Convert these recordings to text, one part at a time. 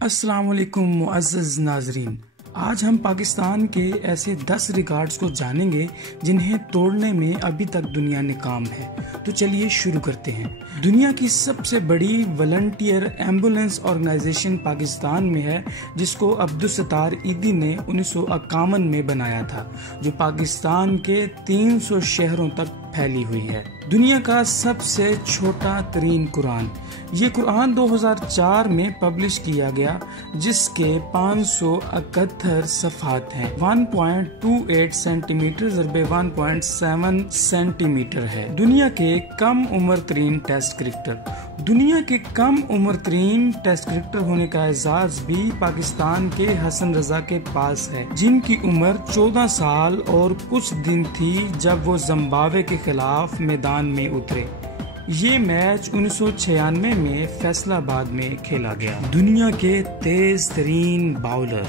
अस्सलाम वालेकुम मुअज़्ज़ज़ नाज़रीन। आज हम पाकिस्तान के ऐसे 10 रिकॉर्ड्स को जानेंगे जिन्हें तोड़ने में अभी तक दुनिया नाकाम है। तो चलिए शुरू करते हैं। दुनिया की सबसे बड़ी वॉलंटियर एम्बुलेंस ऑर्गेनाइजेशन पाकिस्तान में है, जिसको अब्दुल-सत्तार ईदी ने 1951 में बनाया था, जो पाकिस्तान के 300 शहरों तक फैली हुई है। दुनिया का सबसे छोटा तरीन कुरान, ये कुरान 2004 में पब्लिश किया गया, जिसके 571 सफ़हात हैं। 1.28 सेंटीमीटर ज़रबे 1.7 सेंटीमीटर है। दुनिया के कम उम्र तरीन टेस्ट क्रिकेटर, दुनिया के कम उम्र तरीन टेस्ट क्रिकेटर होने का एजाज भी पाकिस्तान के हसन रजा के पास है, जिनकी उम्र 14 साल और कुछ दिन थी जब वो जिम्बाब्वे के खिलाफ मैदान में उतरे। ये मैच 1996 में फैसलाबाद में खेला गया। दुनिया के तेज तरीन बाउलर,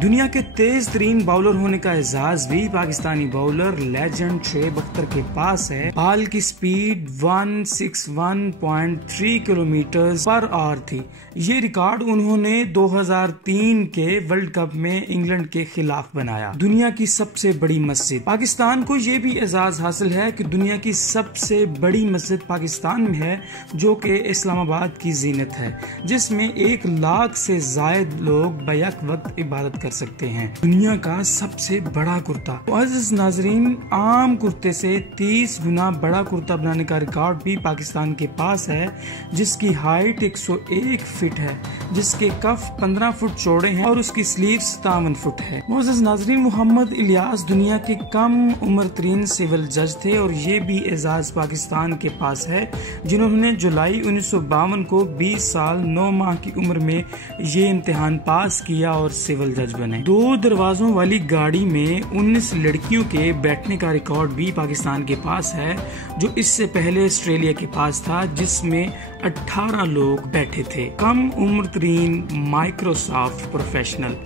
दुनिया के तेज तरीन बाउलर होने का एजाज भी पाकिस्तानी बाउलर लेजेंड शोएब अख्तर के पास है। बॉल की स्पीड 161.3 किलोमीटर पर आवर थी। ये रिकॉर्ड उन्होंने 2003 के वर्ल्ड कप में इंग्लैंड के खिलाफ बनाया। दुनिया की सबसे बड़ी मस्जिद, पाकिस्तान को ये भी एजाज हासिल है कि दुनिया की सबसे बड़ी मस्जिद पाकिस्तान में है, जो कि इस्लामाबाद की जीनत है, जिसमें 1 लाख से ज्यादा लोग बैक वक्त इबादत कर सकते हैं। दुनिया का सबसे बड़ा कुर्ता, मुअज़्ज़ज़ नाज़रीन, आम कुर्ते से 30 गुना बड़ा कुर्ता बनाने का रिकॉर्ड भी पाकिस्तान के पास है, जिसकी हाइट 101 फीट है, जिसके कफ 15 फुट चौड़े हैं और उसकी स्लीव 57 फुट है। मुअज़्ज़ज़ नाज़रीन, मोहम्मद इलियास दुनिया के कम उम्र तरीन सिविल जज थे और ये भी एजाज पाकिस्तान के पास है, जिन्होंने जुलाई 1952 को 20 साल 9 माह की उम्र में ये इम्तिहान पास किया और सिविल जज बने। 2 दरवाजों वाली गाड़ी में 19 लड़कियों के बैठने का रिकॉर्ड भी पाकिस्तान के पास है, जो इससे पहले ऑस्ट्रेलिया के पास था, जिसमें 18 लोग बैठे थे। कम उम्र तरीन माइक्रोसॉफ्ट प्रोफेशनल,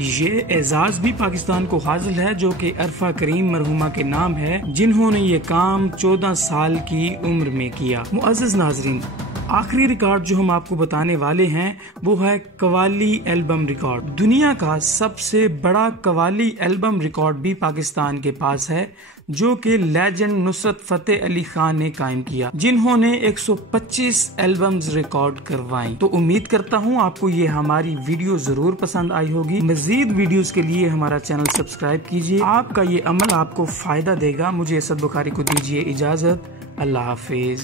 ये एजाज भी पाकिस्तान को हासिल है, जो कि अरफा करीम मरहुमा के नाम है, जिन्होंने ये काम 14 साल की उम्र में किया। मुअज़्ज़ज़ नाज़रीन, आखिरी रिकॉर्ड जो हम आपको बताने वाले हैं वो है कव्वाली एल्बम रिकॉर्ड। दुनिया का सबसे बड़ा कव्वाली एल्बम रिकॉर्ड भी पाकिस्तान के पास है, जो कि लेजेंड नुसरत फतेह अली खान ने कायम किया, जिन्होंने 125 एल्बम्स रिकॉर्ड करवाई। तो उम्मीद करता हूँ आपको ये हमारी वीडियो जरूर पसंद आई होगी। मजीद वीडियोस के लिए हमारा चैनल सब्सक्राइब कीजिए। आपका ये अमल आपको फायदा देगा। मुझे असद बुखारी को दीजिए इजाजत। अल्लाह हाफिज।